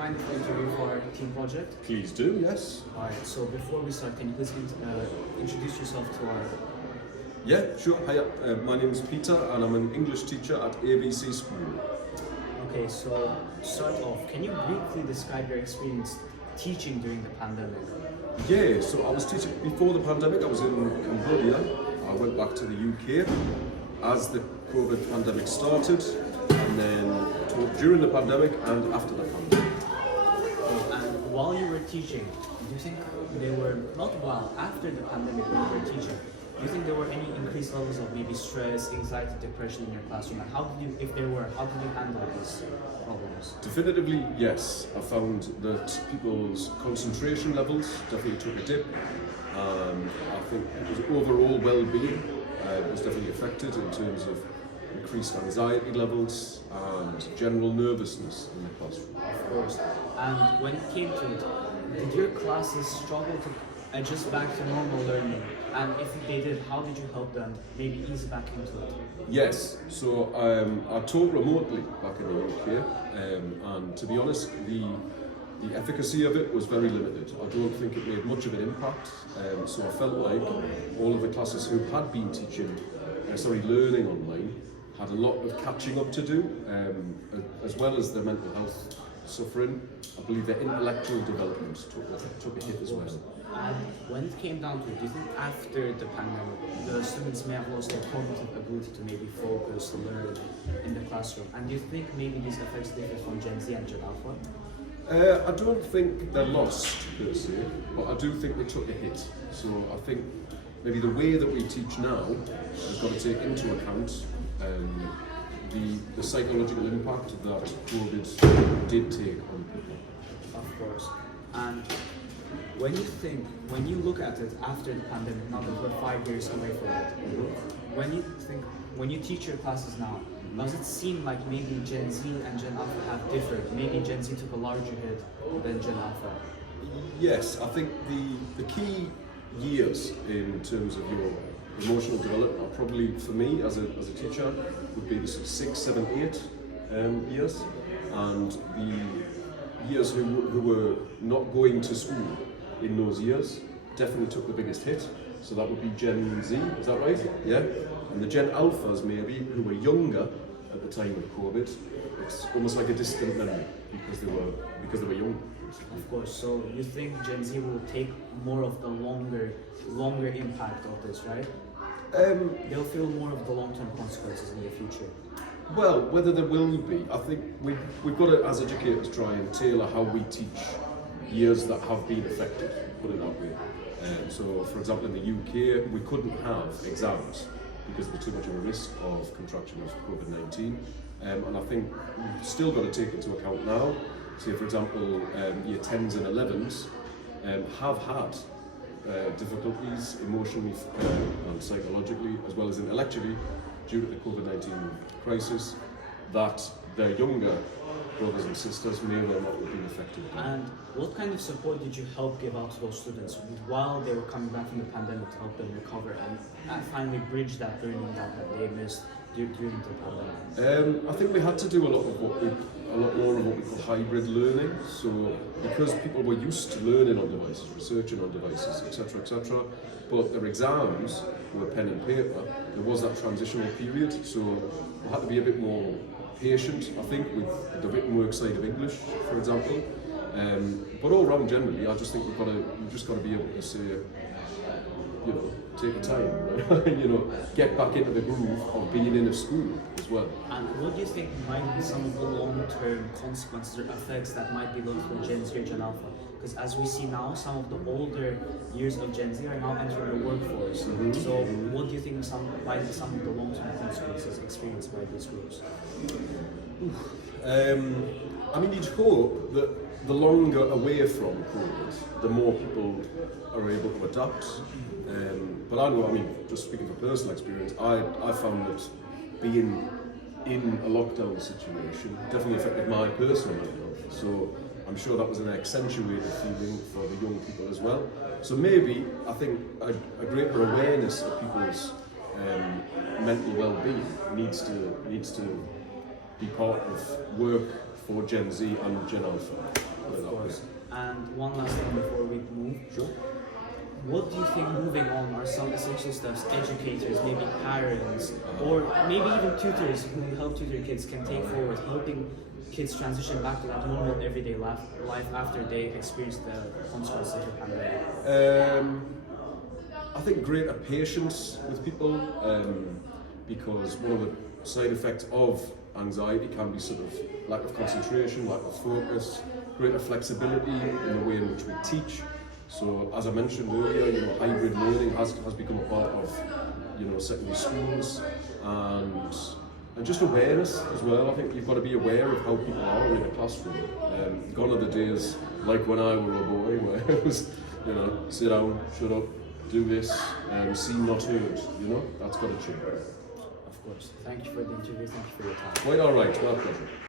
mind if we interview for our team project? Please do, yes. Alright, so before we start, can you please introduce yourself to our... Yeah, sure. Hi, my name is Peter and I'm an English teacher at ABC School. Okay, so to start off, can you briefly describe your experience teaching during the pandemic? Yeah, so I was teaching before the pandemic. I was in Cambodia. I went back to the UK as the COVID pandemic started, and then taught during the pandemic and after the pandemic. And while you were teaching, do you think they were, not while, after the pandemic when you were teaching, do you think there were any increased levels of maybe stress, anxiety, depression in your classroom? And how did you, if there were, how did you handle these problems? Definitively, yes. I found that people's concentration levels definitely took a dip. I think people's overall well-being was definitely affected in terms of increased anxiety levels and general nervousness in the classroom. Of course. And when it came to it, did your classes struggle to adjust back to normal learning? And if they did, how did you help them maybe ease back into it? Yes, so I taught remotely back in the UK, and to be honest, the efficacy of it was very limited. I don't think it made much of an impact, so I felt like all of the classes who had been learning online had a lot of catching up to do, as well as their mental health suffering. I believe their intellectual development took a hit as well. And when it came down to it, do you think after the pandemic, the students may have lost their cognitive ability to maybe focus, learn in the classroom? And do you think maybe these effects differ from Gen Z and Gen Alpha? I don't think they're lost per se, but I do think they took a hit. So I think maybe the way that we teach now has got to take into account the psychological impact that COVID did take on people. Of course. And when you look at it after the pandemic, now that we're 5 years away from it, when you teach your classes now, does it seem like maybe Gen Z and Gen Alpha have differed? Maybe Gen Z took a larger hit than Gen Alpha? Yes, I think the key years in terms of your emotional development are probably, for me as a teacher, would be the sort of 6, 7, 8 years, and the years who were not going to school in those years definitely took the biggest hit. So that would be Gen Z, is that right? Yeah. And the Gen Alphas maybe, who were younger at the time of COVID, it's almost like a distant memory because they were young. Of course. So you think Gen Z will take more of the longer impact of this, right? They'll feel more of the long-term consequences in the future. Well, whether there will be, I think we've got to, as educators, try and tailor how we teach years that have been affected, put it that way. So, for example, in the UK, we couldn't have exams because there was too much of a risk of contraction of COVID-19. And I think we've still got to take into account now, say, for example, year 10s and 11s have had difficulties emotionally and psychologically, as well as intellectually, due to the COVID-19 crisis, that their younger brothers and sisters may or may not have been affected. And what kind of support did you help give out to those students while they were coming back from the pandemic to help them recover and finally bridge that learning gap that they missed during the pandemic? I think we had to do a lot more of what we call hybrid learning. So because people were used to learning on devices, researching on devices, etc., but their exams were pen and paper, there was that transitional period. So we had to be a bit more patient, I think, with the written work side of English, for example. But all round generally, I just think you've just got to be able to say, take your time, get back into the groove of being in a school as well. And what do you think might be some of the long-term consequences or effects that might be left for Gen Z or Gen Alpha? Because as we see now, some of the older years of Gen Z are now entering the workforce. Mm-hmm. So what do you think might be some of the long-term consequences experienced by these groups? You'd hope that the longer away from COVID, the more people are able to adapt. But just speaking from personal experience, I found that being in a lockdown situation definitely affected my personal mental health. So I'm sure that was an accentuated feeling for the young people as well. So maybe, I think, a greater awareness of people's mental well-being needs to be part of work for Gen Z and Gen Alpha. Put it Of that way. course. And one last thing before we move. Sure. What do you think moving on are some essential steps educators, maybe parents, or maybe even tutors who help tutor kids can take forward, helping kids transition back to that normal everyday life after they experience the homeschool center pandemic? I think greater patience with people, because one of the side effects of anxiety can be sort of lack of concentration, lack of focus, greater flexibility in the way in which we teach. So as I mentioned earlier, hybrid learning has become a part of secondary schools, and just awareness as well. I think you've got to be aware of how people are in a classroom. Gone are the days like when I were a boy, where it was sit down, shut up, do this, seen not heard. That's got to change. Of course. Thank you for the interview. Thank you for your time. Quite all right. My pleasure.